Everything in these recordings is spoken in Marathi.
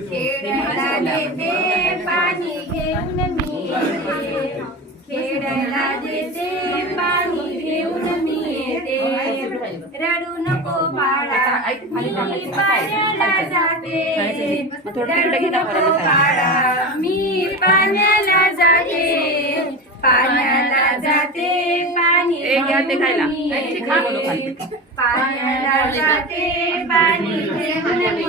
खेळायला देते पाणी घेऊन मी येते, खेळायला देते पाणी घेऊन मी येते, रडू नको बाळा मी पाण्याला जाते, रडू नको बाळा मी पाण्याला जाते, पाण्याला जाते पाणी घेऊन मी येते, पाण्याला जाते पाणी घेऊन मी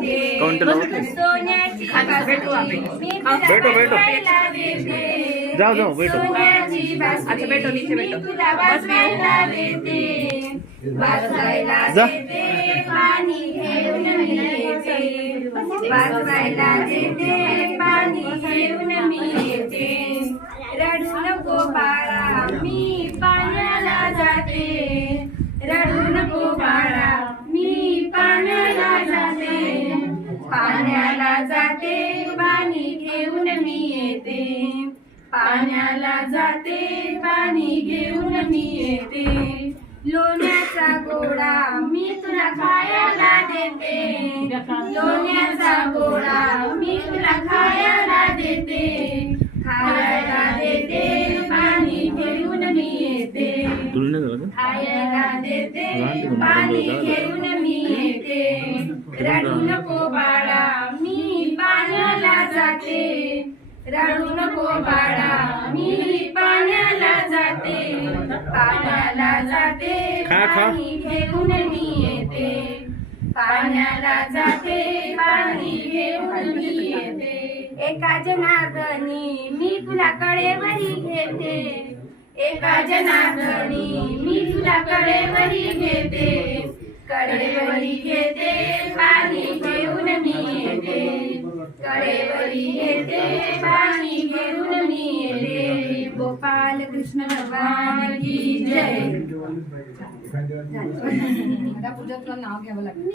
येते, सोन्याची बासरी मी तुला वाजवायला देते, सोन्याची बासरी मी तुला वाजवायला देते, वाजवायला देते पाणी घेऊन मी येते, वाजवायला देते पाणी घेऊन मी येते, रडू नको बाळा मी पाण्याला जाते, रडू नको बाळा मी पाण्याला जाते, पाण्याला जाते पाणी घेऊन मी येते, पाण्याला जाते पाणी घेऊन मी येते, लोण्याचा गोळा मी तुला खायला देते, लोण्याचा गोळा मी तुला खायला देते, खायला देते पाणी घेऊन मी येते, खायला देते पाणी घेऊन मी येते, रडू नको बाळा मी पाण्याला जाते, रडू नको बाळा मी पाण्याला जाते, पाण्याला जाते पाणी घेऊन मी येते, पाण्याला जाते पाणी घेऊन मी येते, एका जनार्दनी मी तुला कळेवरी घेते, एका जनार्दनी मी तुला कळेवरी घेते, कळेवरी घेते पाणी घेऊन मी येते, कळेवरी घेते पाणी घेऊन मी येते, गोपाल कृष्ण भगवान की जय.